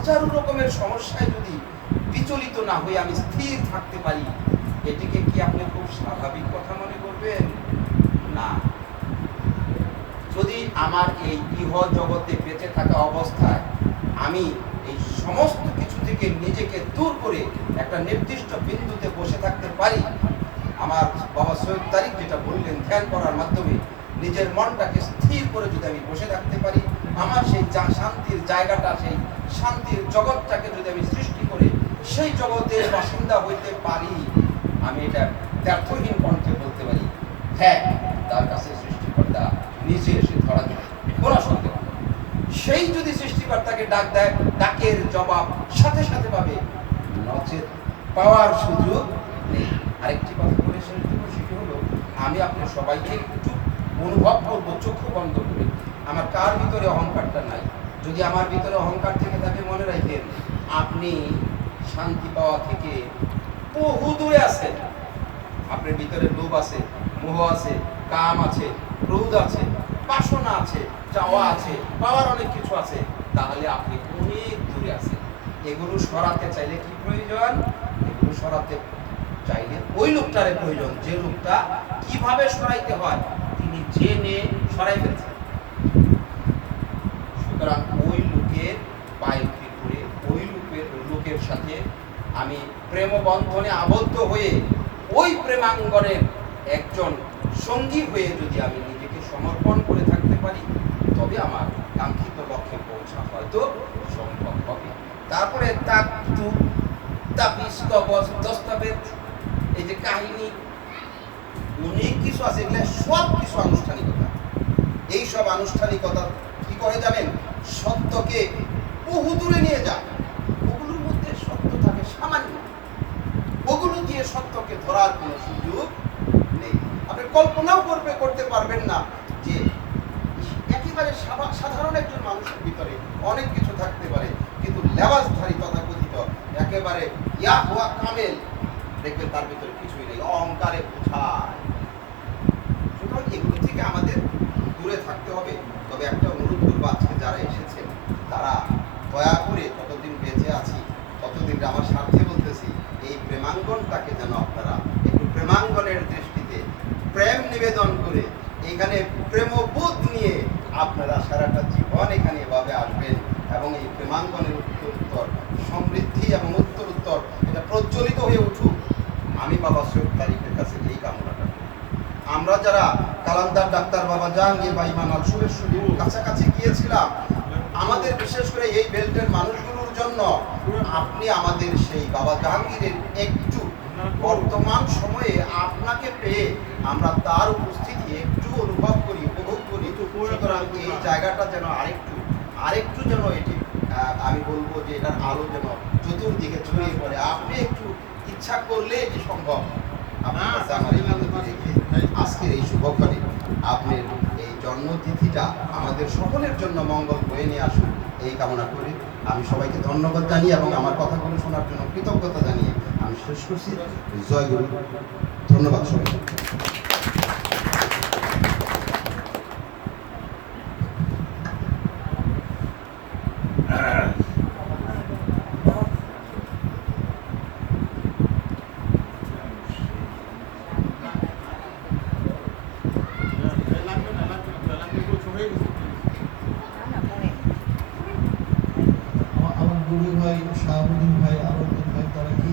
হাজারো রকমের সমস্যায় যদি বিচলিত না হয়ে আমি স্থির থাকতে পারি, এটিকে কি আপনি খুব স্বাভাবিক কথা মনে করবেন? না। যদি আমার এই ইহ জগতে বেঁচে থাকা অবস্থায় আমি এই সমস্ত কিছু থেকে নিজেকে দূর করে একটা নির্দিষ্ট বিন্দুতে বসে থাকতে পারি, আমার বাবা সৈয়দ তারিখ যেটা বললেন, ধ্যান করার মাধ্যমে নিজের মনটাকে স্থির করে যদি আমি বসে থাকতে পারি আমার সেই শান্তির জায়গাটা, সেই শান্তির জগৎটাকে যদি আমি সৃষ্টি করে, সেই জগতের বাসিন্দা হইতে পারি। আমি এটা ব্যর্থহীন কণ্ঠে বলতে পারি। হ্যাঁ তার কাছে সৃষ্টিকর্তা নিজে এসে ধরা দেয়। কোনো সন্দেহ সেই যদি সৃষ্টিকর্তাকে ডাক দেয়, ডাকের জবাব সাথে সাথে পাবে। নচেত পাওয়ার সুযোগ নেই। আরেকটি কথা বলে সেটি হলো, আমি আপনার সবাইকে একটু অনুভব করব, চক্ষু বন্ধ করে। আমার কার ভিতরে অহংকারটা নাই? যদি আমার ভিতরে অহংকার থেকে থাকে মনে রাখেন, আপনি শান্তি পাওয়া থেকে বহু দূরে আছেন। আপনার ভিতরে লোভ আছে, মোহ আছে, কাম আছে, ক্রোধ আছে, বাসনা আছে, চাওয়া আছে, পাওয়ার অনেক কিছু আছে। তাহলে আপনি অনেক দূরে আছেন। এগুলো সরাতে চাইলে কি প্রয়োজন? এগুলো সরাতে চাইলে ওই লোকটারে প্রয়োজন। যে লোকটা কীভাবে সরাইতে হয়, তিনি জেনে সরাই ফেলছেন। সুতরাং ওই লোকের পায়ে করে ওই লোকের লোকের সাথে আমি প্রেম বন্ধনে আবদ্ধ হয়ে ওই প্রেমাঙ্গনের একজন সঙ্গী হয়ে যদি আমি নিজেকে সমর্পণ করে থাকতে পারি, তবে আমার কাঙ্ক্ষিত লক্ষ্যে পৌঁছা হয়তো সম্ভব হবে। তারপরে কবচ দস্তাবেজ, এই যে কাহিনী, অনেক কিছু আছে, এগুলো সব কিছু আনুষ্ঠানিকতা। এই সব আনুষ্ঠানিকতা কি করে জানেন সত্যকে বহু দূরে নিয়ে যায় ওগুলোর মধ্যে সত্য থাকে সামান্য। ওগুলো দিয়ে সত্যকে ধরার কোনো সুযোগ নেই। আপনি কল্পনাও করবে করতে পারবেন না যে একেবারে সাধারণ একজন মানুষের ভিতরে অনেক কিছু থাকতে পারে, কিন্তু লেবাসধারী তথা কথিত একেবারে ইয়া হওয়া কামেল দেখবেন তার ভিতরে কিছুই নেই। অহংকারে বোঝায়। সুতরাং এগুলো থেকে আমাদের দূরে থাকতে হবে। তবে একটা অনুরোধ করব আজকে যারা এসেছেন, তারা দয়া করে যতদিন বেঁচে আছি, ততদিন আমার স্বার্থে বলতেছি, এই প্রেমাঙ্গনটাকে যেন আপনারা একটু প্রেমাঙ্গনের দৃষ্টিতে প্রেম নিবেদন করে এখানে প্রেমবোধ নিয়ে আপনারা সারাটা জীবন এখানে এভাবে আসবেন এবং এই প্রেমাঙ্গনের উত্তর সমৃদ্ধি এবং উত্তর উত্তর এটা প্রজ্বলিত হয়ে উঠুক আমি বাবা সৈয়দ তারিখের কাছে এই কামনাটা করি। আমরা যারা কালান্দার ডাক্তার বাবা জাহাঙ্গীর বা ইমান আল সুরেশ্বরীর কাছাকাছি গিয়েছিলাম, আমাদের বিশেষ করে এই বেল্টের মানুষগুলোর জন্য আপনি আমাদের সেই বাবা জাহাঙ্গীরের একটু বর্তমান সময়ে আপনাকে পেয়ে আমরা তার উপস্থিতি একটু অনুভব করি, উপভোগ করি। সুতরাং এই জায়গাটা যেন আরেকটু আরেকটু যেন এটি আমি বলব যে এটার আলো যেন চতুর্দিকে ছড়িয়ে পড়ে। আপনি একটু ইচ্ছা করলে এটি সম্ভব। আমার এই শুভক্ষণে আপনার এই জন্মতিথিটা আমাদের সকলের জন্য মঙ্গল বয়ে নিয়ে আসুন এই কামনা করি আমি সবাইকে ধন্যবাদ জানিয়ে এবং আমার কথাগুলো শোনার জন্য কৃতজ্ঞতা জানিয়ে আমি শেষ করছি জয় গুরু ধন্যবাদ সবাইকে আমার আমার গুরু ভাই শাহাবুদ্দিন ভাই আবুদ্দিন ভাই তারা কি